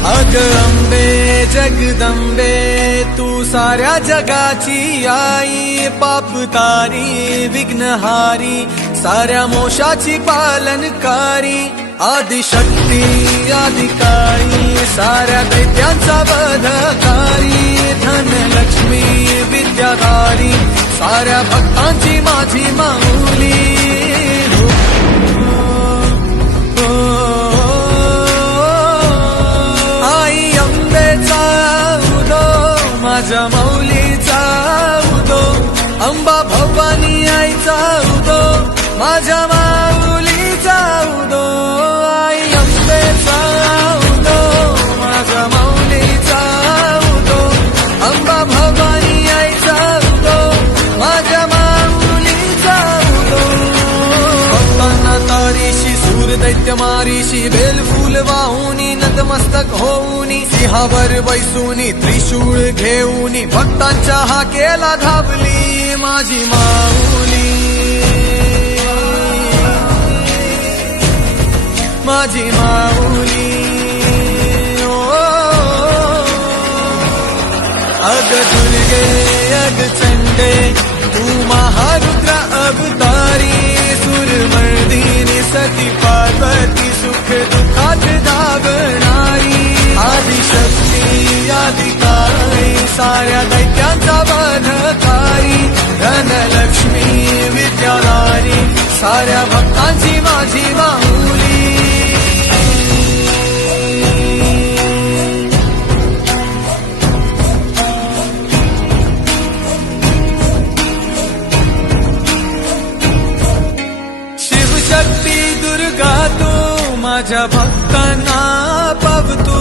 अग अंबे जगदंबे तू साऱ्या जगाची आई, पाप तारी विघ्नहारी साऱ्या मोशाची पालनकारी, आदिशक्ती आदिकाळी साऱ्या दैत्यांचा वधकारी, धनलक्ष्मी विद्याधारी साऱ्या भक्तांची माझी माऊली। आई अंबेचा उदो माझ्या माऊलीचा उदो, अंबा भवानी आईचा उदो माझ्या माऊलीचा उदो। आई अंबेचा उदो माझ्या माऊलीचा उदो, अंबा भवानी आईचा उदो माझ्या माऊलीचा उदो। भक्तांना तारीशी सूर दैत्य मारीशी, बेल फूल वाहुनी नतमस्तक होऊनी, सिंहावर बैसूनी त्रिशूळ घेऊनी, भक्तांच्या हाकेला धावली माझी माऊली, माझी माऊली। अग दुर्गे अग चंडे तू महारुद्र अवतारी, सुरमर्दिनी सती पार्वती सुख दुःखात धावणारी, आदिशक्ती आदिकाळी साऱ्या दैत्यांचा वधकारी, धनलक्ष्मी विद्याधारी साऱ्या भक्तांची माझी माऊली। शिवशक्ती दुर्गा तू माझ्या भक्तांना पावतू,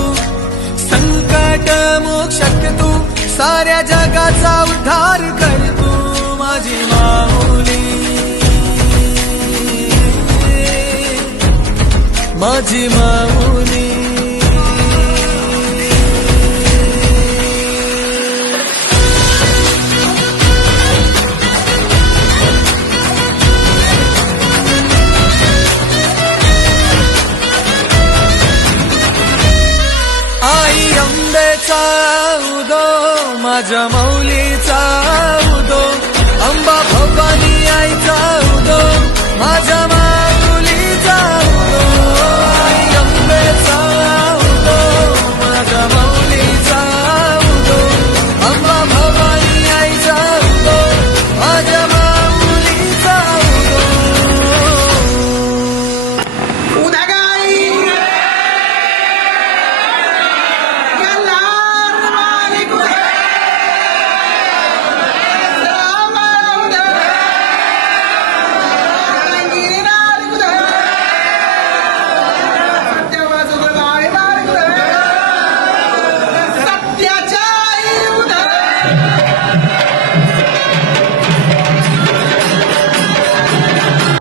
संकट मोक्षक तू साऱ्या जगाचा उद्धार कर तू माझी माऊली, माझी माऊली। आई अंबेचा उदो माझ्या माऊलीचा उदो, अंबा भवानी आईचा उदो माझ्या